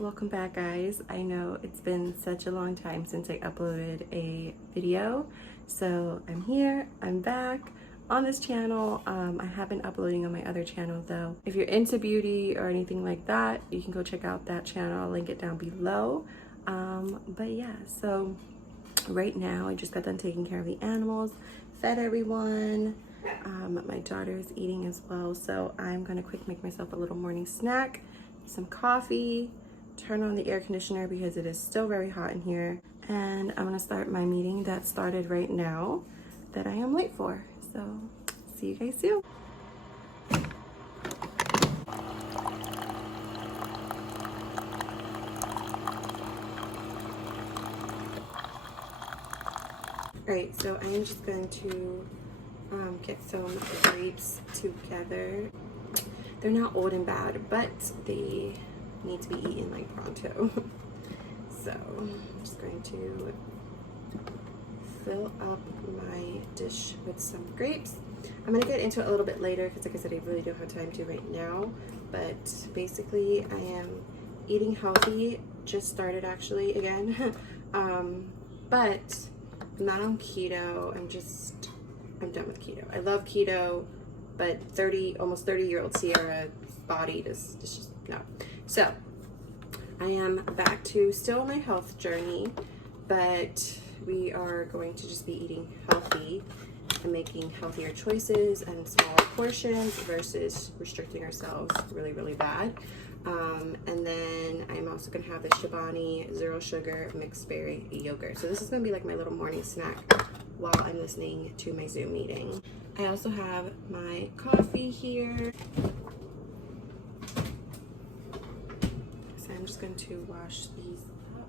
Welcome back, guys. I know it's been such a long time since I uploaded a video, so I'm here, I'm back on this channel. I have been uploading on my other channel though. If you're into beauty or anything like that, you can go check out that channel. I'll link it down below. But yeah, so right now I just got done taking care of the animals, fed everyone. My daughter is eating as well, so I'm gonna quick make myself a little morning snack, some coffee, turn on the air conditioner because it is still very hot in here, and I'm gonna start my meeting that started right now that I am late for. So see you guys soon. Alright, so I am just going to get some grapes together. They're not old and bad, but they need to be eaten like pronto. So I'm just going to fill up my dish with some grapes. I'm gonna get into it a little bit later because, like I said, I really don't have time to right now. But basically, I am eating healthy. Just started actually again, but I'm not on keto. I'm done with keto. I love keto, but almost 30-year-old Sierra's body just no. So I am back to still my health journey, but we are going to just be eating healthy and making healthier choices and smaller portions versus restricting ourselves really, really bad. And then I'm also gonna have the Chobani zero sugar mixed berry yogurt. So this is gonna be like my little morning snack while I'm listening to my Zoom meeting. I also have my coffee here. So I'm just going to wash these up.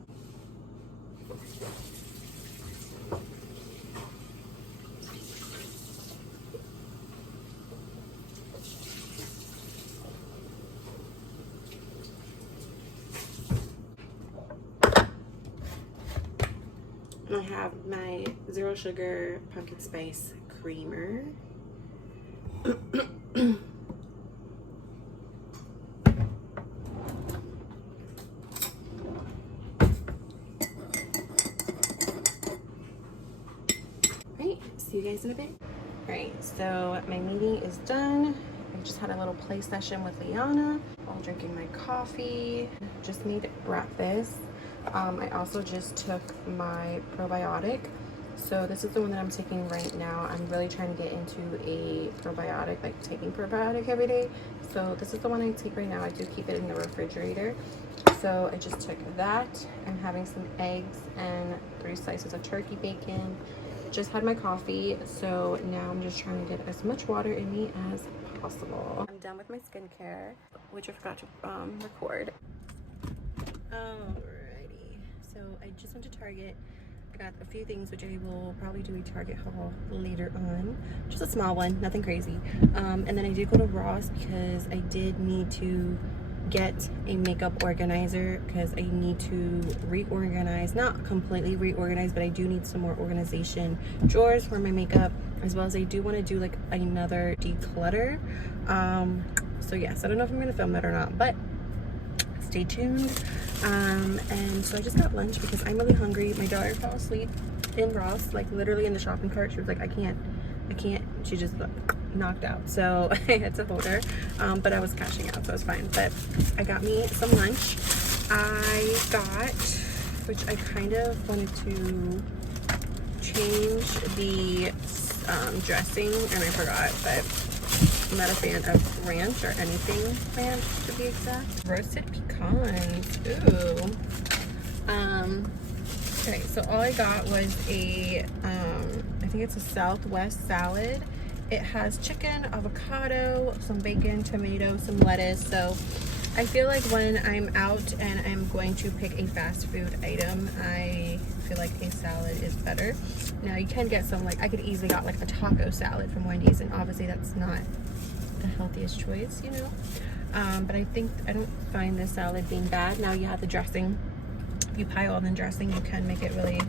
And I have my zero sugar pumpkin spice creamer. Right, see you guys in a bit. Alright, so my meeting is done. I just had a little play session with Liana while drinking my coffee. Just made breakfast. I also just took my probiotic. So this is the one that I'm taking right now. I'm really trying to get into a probiotic, like taking probiotic every day. So this is the one I take right now. I do keep it in the refrigerator. So I just took that. I'm having some eggs and 3 slices of turkey bacon. Just had my coffee. So now I'm just trying to get as much water in me as possible. I'm done with my skincare, which I forgot to record. Alrighty. So I just went to Target. I got a few things, which I will probably do a Target haul later on. Just a small one, nothing crazy. And then I did go to Ross because I did need to get a makeup organizer because I need to reorganize, not completely reorganize, but I do need some more organization drawers for my makeup, as well as I do want to do like another declutter. So yes, I don't know if I'm going to film that or not, but stay tuned. And so I just got lunch because I'm really hungry. My daughter fell asleep in Ross, like literally in the shopping cart. She was like, I can't. She just like knocked out. So I had to hold her, but I was cashing out, so it was fine. But I got me some lunch. I got, which I kind of wanted to change the dressing, and I forgot, but I'm not a fan of ranch or anything ranch to be exact. Roasted pecans. Ooh. Okay, so all I got was a I think it's a Southwest salad. It has chicken, avocado, some bacon, tomato, some lettuce. So I feel like when I'm out and I'm going to pick a fast food item, I feel like a salad is better. Now you can get some, like I could easily got like a taco salad from Wendy's, and obviously that's not the healthiest choice, you know. But I don't find this salad being bad. Now you have the dressing. If you pile on the dressing, you can make it really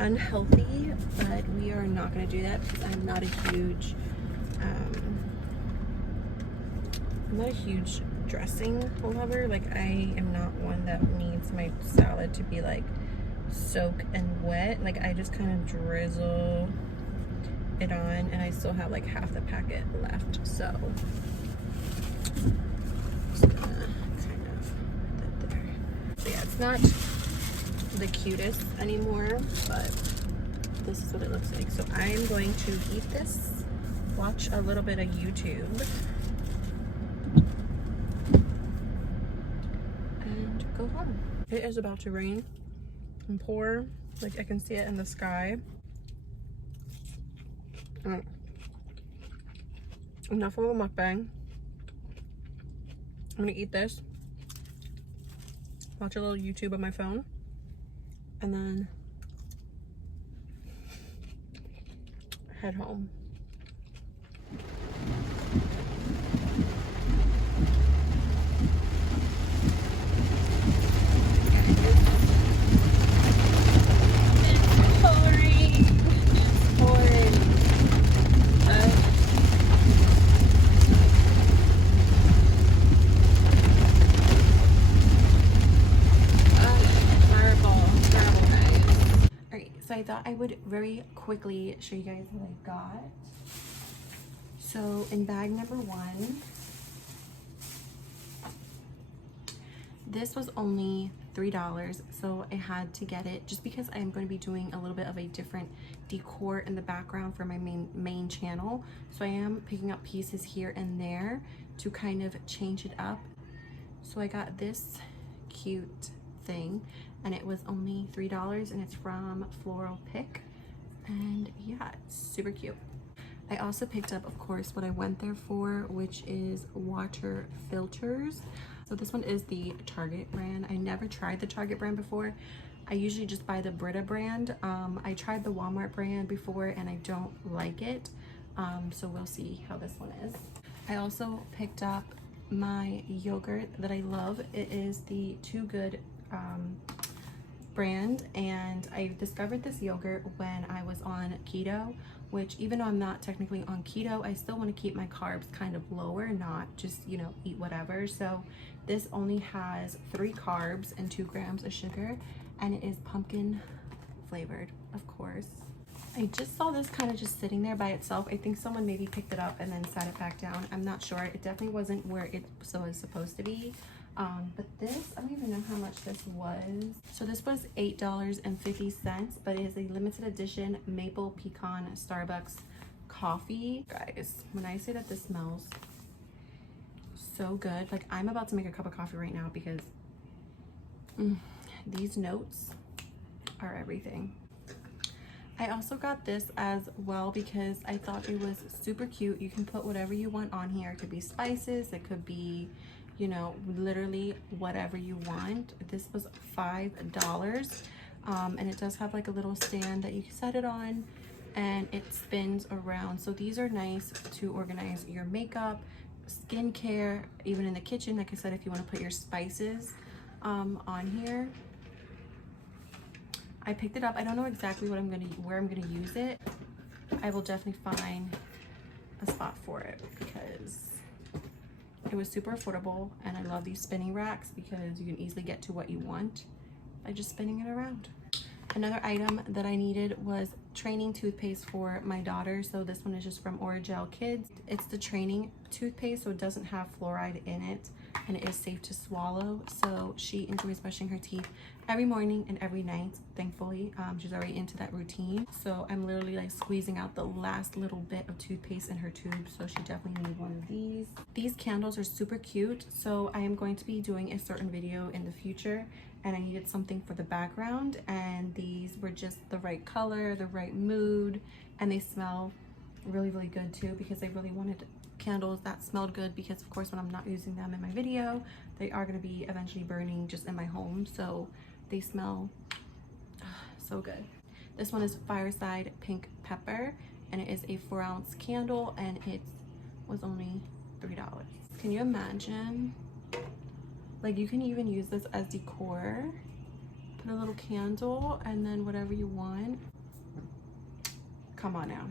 unhealthy, but we are not going to do that because I'm not a huge dressing lover. Like, I am not one that needs my salad to be like soak and wet. Like, I just kind of drizzle it on, and I still have like half the packet left, so just gonna kind of put that there. So yeah, it's not the cutest anymore, but this is what it looks like. So I'm going to eat this, watch a little bit of YouTube, and go home. It is about to rain and pour. Like, I can see it in the sky. Enough of a mukbang. I'm gonna eat this, watch a little YouTube on my phone, and then head home. So I thought I would very quickly show you guys what I got. So in bag number 1, this was only $3, so I had to get it just because I'm going to be doing a little bit of a different decor in the background for my main channel. So I am picking up pieces here and there to kind of change it up. So I got this cute thing, and it was only $3, and it's from Floral Pick, and yeah, it's super cute. I also picked up, of course, what I went there for, which is water filters. So this one is the Target brand. I never tried the Target brand before. I usually just buy the Brita brand. I tried the Walmart brand before and I don't like it, so we'll see how this one is. I also picked up my yogurt that I love. It is the Too Good brand, and I discovered this yogurt when I was on keto, which even though I'm not technically on keto, I still want to keep my carbs kind of lower, not just, you know, eat whatever. So this only has 3 carbs and 2 grams of sugar, and it is pumpkin flavored, of course. I just saw this kind of just sitting there by itself. I think someone maybe picked it up and then set it back down. I'm not sure. It definitely wasn't where it was supposed to be. But this, I don't even know how much this was. So this was $8.50, but it is a limited edition maple pecan Starbucks coffee. Guys, when I say that this smells so good, like I'm about to make a cup of coffee right now because these notes are everything. I also got this as well because I thought it was super cute. You can put whatever you want on here. It could be spices, it could be, you know, literally whatever you want. This was $5, and it does have like a little stand that you can set it on, and it spins around. So these are nice to organize your makeup, skincare, even in the kitchen. Like I said, if you want to put your spices on here. I picked it up. I don't know exactly where I'm gonna use it. I will definitely find a spot for it because it was super affordable, and I love these spinning racks because you can easily get to what you want by just spinning it around. Another item that I needed was training toothpaste for my daughter. So this one is just from Orajel Kids. It's the training toothpaste, so it doesn't have fluoride in it, and it is safe to swallow. So she enjoys brushing her teeth every morning and every night, thankfully. She's already into that routine. So I'm literally like squeezing out the last little bit of toothpaste in her tube, so she definitely needs one of these. These candles are super cute, so I am going to be doing a certain video in the future, and I needed something for the background, and these were just the right color, the right mood, and they smell really, really good too, because I really wanted candles that smelled good, because of course when I'm not using them in my video, they are going to be eventually burning just in my home, so they smell so good. This one is Fireside Pink Pepper, and it is a 4-ounce candle, and it was only $3. Can you imagine? Like, you can even use this as decor. Put a little candle and then whatever you want. Come on now.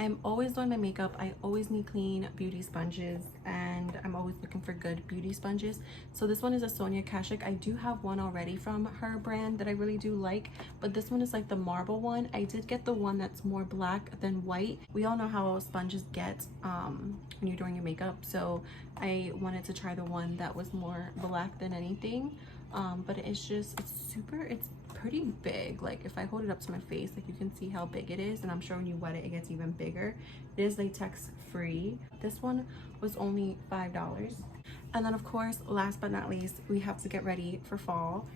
I'm always doing my makeup. I always need clean beauty sponges, and I'm always looking for good beauty sponges. So this one is a Sonia Kashuk. I do have one already from her brand that I really do like, but this one is like the marble one. I did get the one that's more black than white. We all know how sponges get when you're doing your makeup, so I wanted to try the one that was more black than anything. But it's pretty big. Like if I hold it up to my face, like you can see how big it is, and I'm sure when you wet it, it gets even bigger. It is latex free. This one was only $5. And then of course, last but not least, we have to get ready for fall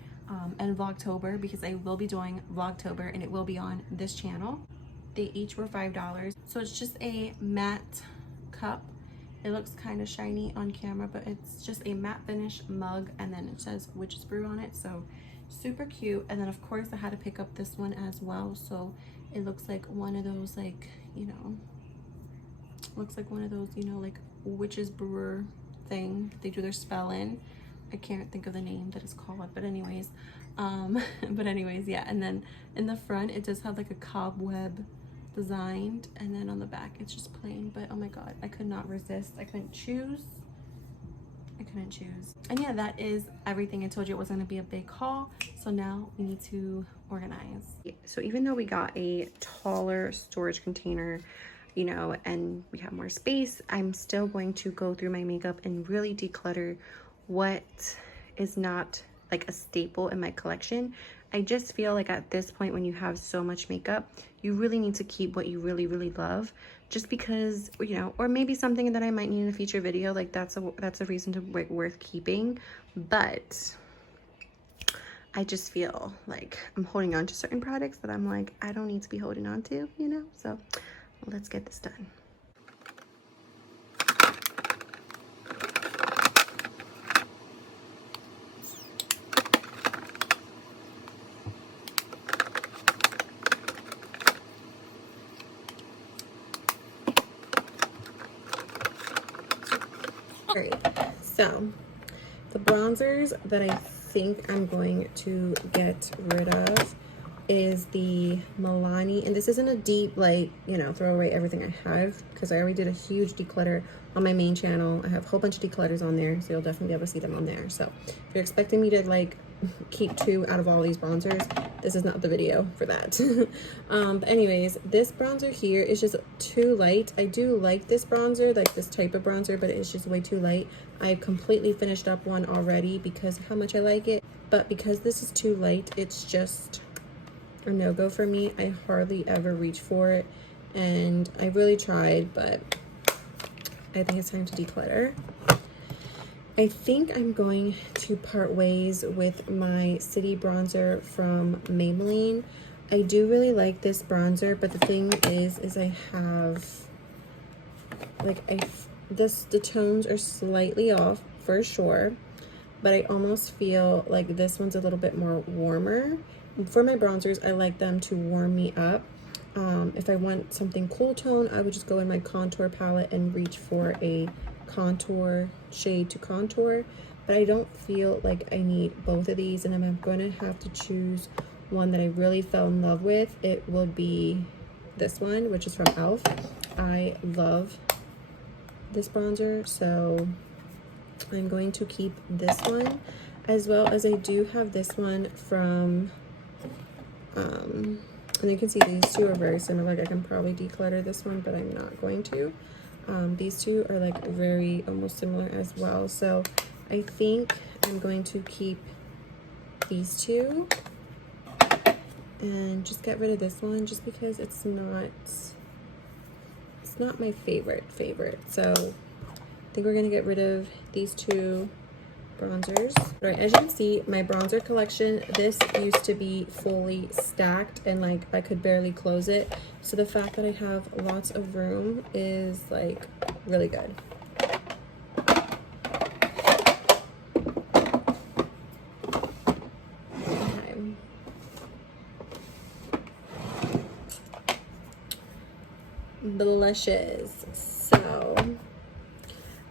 and Vlogtober, because I will be doing Vlogtober and it will be on this channel. They each were $5. So it's just a matte cup. It looks kind of shiny on camera, but it's just a matte finish mug, and then it says Witch's Brew on it, so super cute. And then of course I had to pick up this one as well, so it looks like one of those, like, you know, looks like one of those, you know, like witch's brewer thing they do their spell in. I can't think of the name that it's called, but anyways, yeah. And then in the front it does have like a cobweb designed, and then on the back it's just plain. But oh my god, I could not resist. I couldn't choose. And yeah, that is everything. I told you it was going to be a big haul, so now we need to organize. So even though we got a taller storage container, you know, and we have more space, I'm still going to go through my makeup and really declutter what is not like a staple in my collection. I just feel like at this point, when you have so much makeup, you really need to keep what you really, really love, just because, you know, or maybe something that I might need in a future video, like that's a reason to worth keeping. But I just feel like I'm holding on to certain products that I'm like, I don't need to be holding on to, you know? So let's get this done. Alright, so the bronzers that I think I'm going to get rid of is the Milani, and this isn't a deep, like, you know, throw away everything I have, because I already did a huge declutter on my main channel. I have a whole bunch of declutters on there, so you'll definitely be able to see them on there. So if you're expecting me to like keep 2 out of all these bronzers, this is not the video for that. But anyways, this bronzer here is just too light. I do like this bronzer, like this type of bronzer, but it's just way too light. I completely finished up one already because of how much I like it, but because this is too light, it's just a no-go for me. I hardly ever reach for it, and I really tried, but I think it's time to declutter. I think I'm going to part ways with my City bronzer from Maybelline. I do really like this bronzer, but the thing is I have, like, the tones are slightly off for sure, but I almost feel like this one's a little bit more warmer. For my bronzers, I like them to warm me up. If I want something cool tone, I would just go in my contour palette and reach for a contour shade to contour, but I don't feel like I need both of these, and if I'm going to have to choose one that I really fell in love with, it will be this one, which is from e.l.f. I love this bronzer, so I'm going to keep this one, as well as I do have this one from and you can see these two are very similar. Like, I can probably declutter this one, but I'm not going to. These two are like very almost similar as well, so I think I'm going to keep these two and just get rid of this one, just because it's not my favorite. So I think we're gonna get rid of these two bronzers. All right, as you can see, my bronzer collection, this used to be fully stacked and like I could barely close it, so the fact that I have lots of room is like really good. Okay. Blushes. So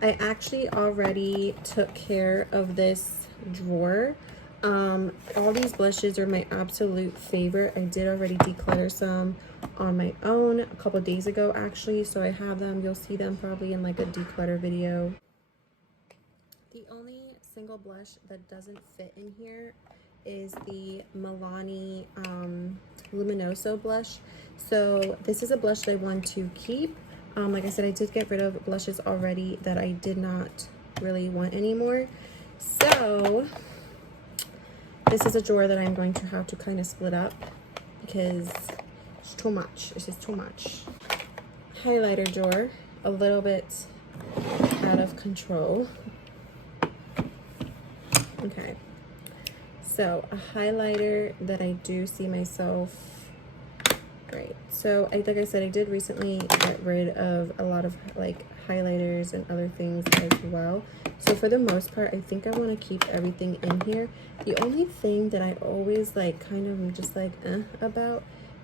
I actually already took care of this drawer. All these blushes are my absolute favorite. I did already declutter some on my own a couple days ago actually, so I have them. You'll see them probably in like a declutter video. The only single blush that doesn't fit in here is the Milani Luminoso blush. So this is a blush that I want to keep. Like I said, I did get rid of blushes already that I did not really want anymore. So this is a drawer that I'm going to have to kind of split up because it's too much. It's just too much. Highlighter drawer, a little bit out of control. Okay, so a highlighter that I do see myself. Great. So like I said, I did recently get rid of a lot of like highlighters and other things as well. So for the most part, I think I want to keep everything in here. The only thing that I always like kind of just like about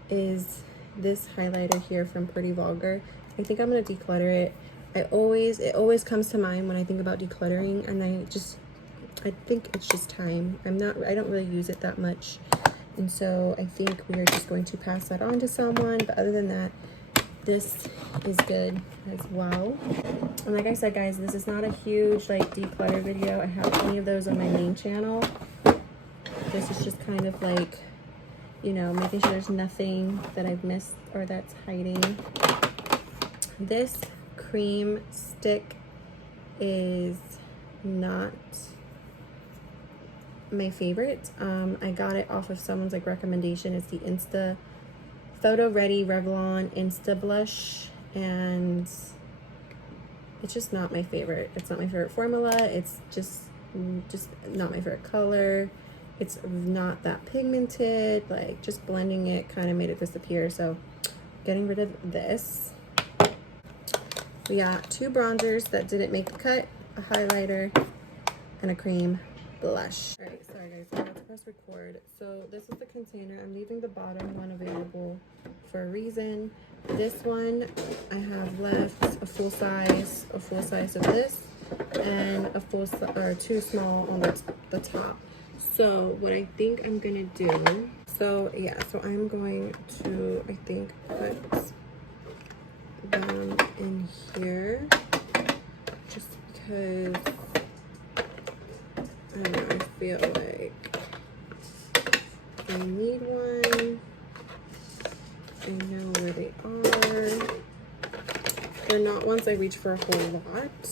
is this highlighter here from Pretty Vulgar. I think I'm going to declutter it. It always comes to mind when I think about decluttering, and I think it's just time. I don't really use it that much. And so I think we are just going to pass that on to someone. But other than that, this is good as well. And like I said, guys, this is not a huge like declutter video. I have plenty of those on my main channel. This is just kind of like, you know, making sure there's nothing that I've missed or that's hiding. This cream stick is not my favorite. I got it off of someone's like recommendation. It's the Insta Photo Ready Revlon Insta Blush, and it's just not my favorite. It's not my favorite formula. It's just not my favorite color. It's not that pigmented. Like just blending it kind of made it disappear. So getting rid of this. We got 2 bronzers that didn't make the cut, a highlighter, and a cream blush. All right, sorry guys, I got to press record. So this is the container. I'm leaving the bottom one available for a reason. This one I have left a full size of this, and a full or 2 small on the top. So what I think I'm gonna do, so yeah, so I'm going to, I think, put them in here just because I don't know, I feel like I need one. I know where they are. They're not ones I reach for a whole lot,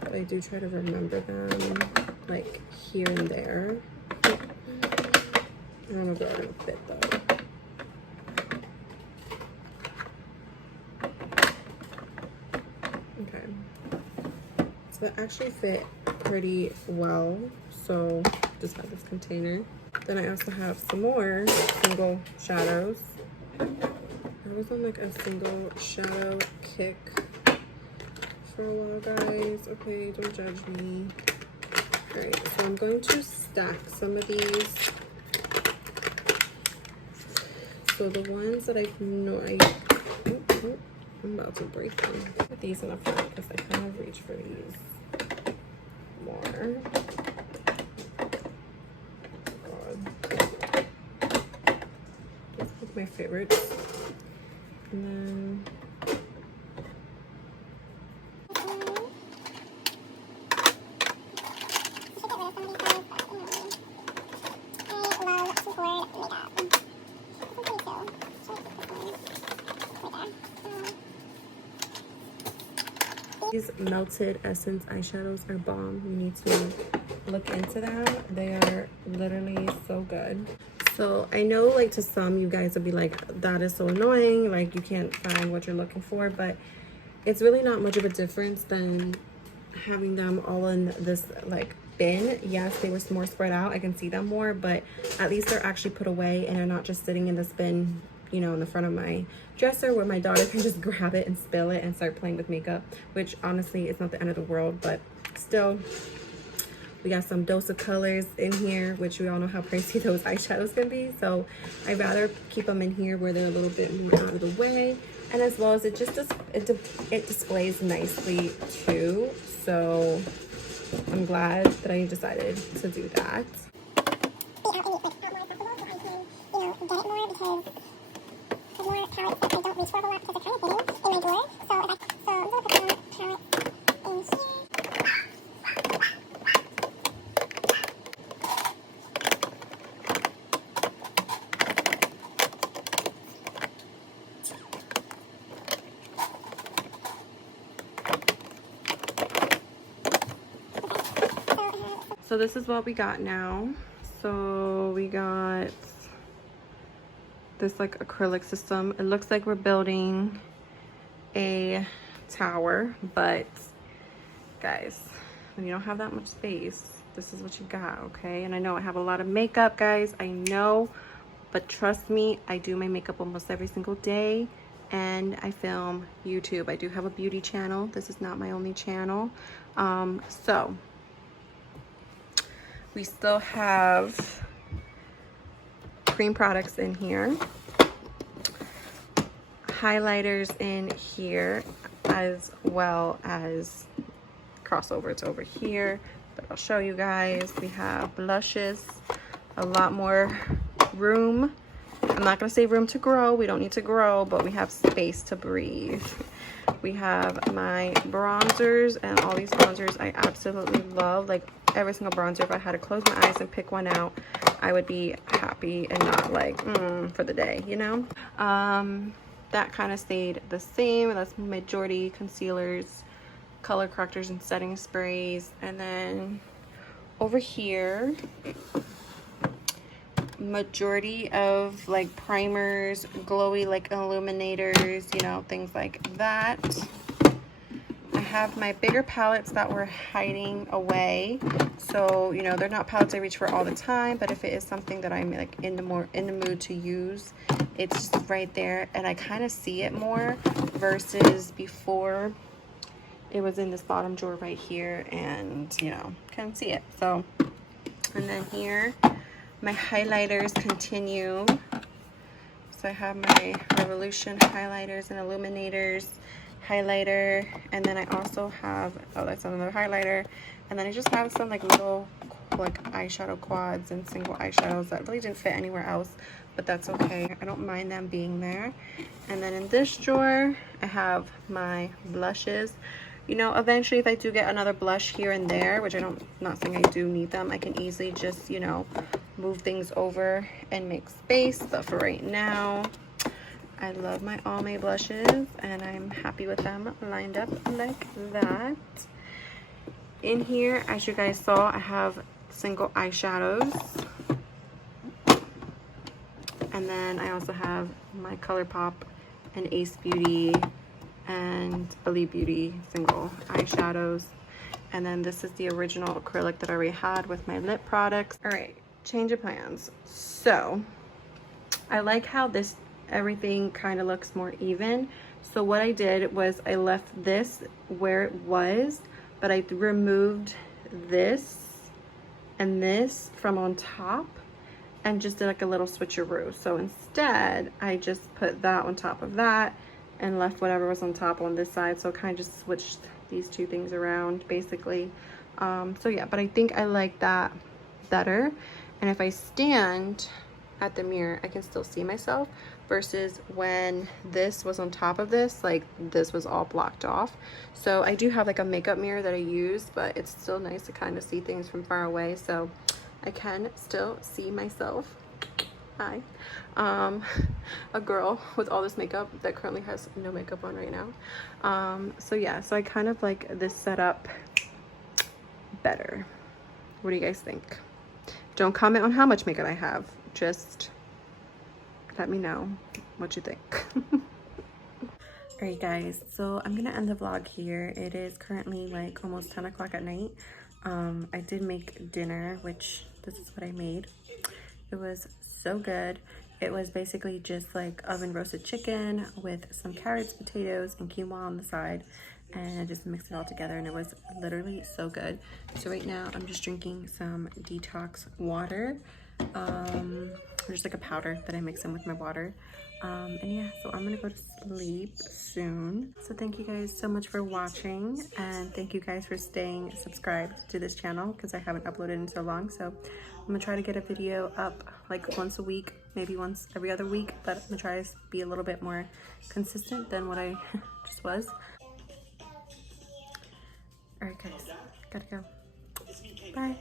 but I do try to remember them, like here and there. I don't know if they're gonna fit though. Okay, so they actually fit pretty well. So just have this container. Then I also have some more single shadows. I was on like a single shadow kick for a while, guys. Okay, don't judge me. All right, so I'm going to stack some of these. So the ones that I'm about to break them. Put these in the front because I kind of reach for these more. God. Let's pick my favorites. And then these melted essence eyeshadows are bomb. You need to look into them. They are literally so good. So I know, like, to some you guys will be like, that is so annoying, like you can't find what you're looking for, but it's really not much of a difference than having them all in this like bin. Yes, they were more spread out, I can see them more, but at least they're actually put away and they're not just sitting in this bin, you know, in the front of my dresser where my daughter can just grab it and spill it and start playing with makeup, which honestly is not the end of the world, but still. We got some Dose of colors in here, which we all know how pricey those eyeshadows can be, so I'd rather keep them in here where they're a little bit more out of the way, and as well as it just it displays nicely too. So I'm glad that I decided to do that. So this is what we got now. So we got this like acrylic system. It looks like we're building a tower, but guys, when you don't have that much space, this is what you got, okay? And I know I have a lot of makeup, guys, I know, but trust me, I do my makeup almost every single day, and I film YouTube. I do have a beauty channel. This is not my only channel. So we still have cream products in here, highlighters in here, as well as crossover. It's over here, but I'll show you guys. We have blushes, a lot more room. I'm not gonna say room to grow, we don't need to grow, but we have space to breathe. We have my bronzers, and all these bronzers I absolutely love. Like every single bronzer, if I had to close my eyes and pick one out, I would be happy and not like for the day, you know. That kind of stayed the same. That's majority concealers, color correctors, and setting sprays. And then over here, majority of like primers, glowy like illuminators, you know, things like that. I have my bigger palettes that we're hiding away, so you know, they're not palettes I reach for all the time, but if it is something that I'm like in the mood to use, it's just right there, and I kind of see it more versus before. It was in this bottom drawer right here, and you know, can't see it. So, and then here my highlighters continue. So I have my Revolution highlighters and illuminators highlighter, and then I also have, oh, that's another highlighter, and then I just have some like little like eyeshadow quads and single eyeshadows that really didn't fit anywhere else, but that's okay. I don't mind them being there. And then in this drawer I have my blushes. You know, eventually if I do get another blush here and there, which not saying I do need them, I can easily just, you know, move things over and make space. But for right now, I love my Almay blushes, and I'm happy with them lined up like that. In here, as you guys saw, I have single eyeshadows. And then I also have my ColourPop and Ace Beauty and Believe Beauty single eyeshadows. And then this is the original acrylic that I already had with my lip products. All right, change of plans. So I like how everything kind of looks more even. So what I did was I left this where it was, but I removed this and this from on top and just did like a little switcheroo. So instead I just put that on top of that and left whatever was on top on this side. So kind of just switched these two things around basically. So yeah, but I think I like that better. And if I stand at the mirror, I can still see myself, versus when this was on top of this, like this was all blocked off. So I do have like a makeup mirror that I use, but it's still nice to kind of see things from far away, so I can still see myself. Hi. A girl with all this makeup that currently has no makeup on right now. So yeah, so I kind of like this setup better. What do you guys think? Don't comment on how much makeup I have, just let me know what you think. Alright guys, so I'm gonna end the vlog here. It is currently like almost 10 o'clock at night. I did make dinner, which this is what I made. It was so good. It was basically just like oven roasted chicken with some carrots, potatoes, and quinoa on the side, and I just mixed it all together, and it was literally so good. So right now I'm just drinking some detox water, just like a powder that I mix in with my water. And yeah, so I'm gonna go to sleep soon. So thank you guys so much for watching, and thank you guys for staying subscribed to this channel, because I haven't uploaded in so long. So I'm gonna try to get a video up like once a week, maybe once every other week, but I'm gonna try to be a little bit more consistent than what I just was. All right guys, gotta go. Bye.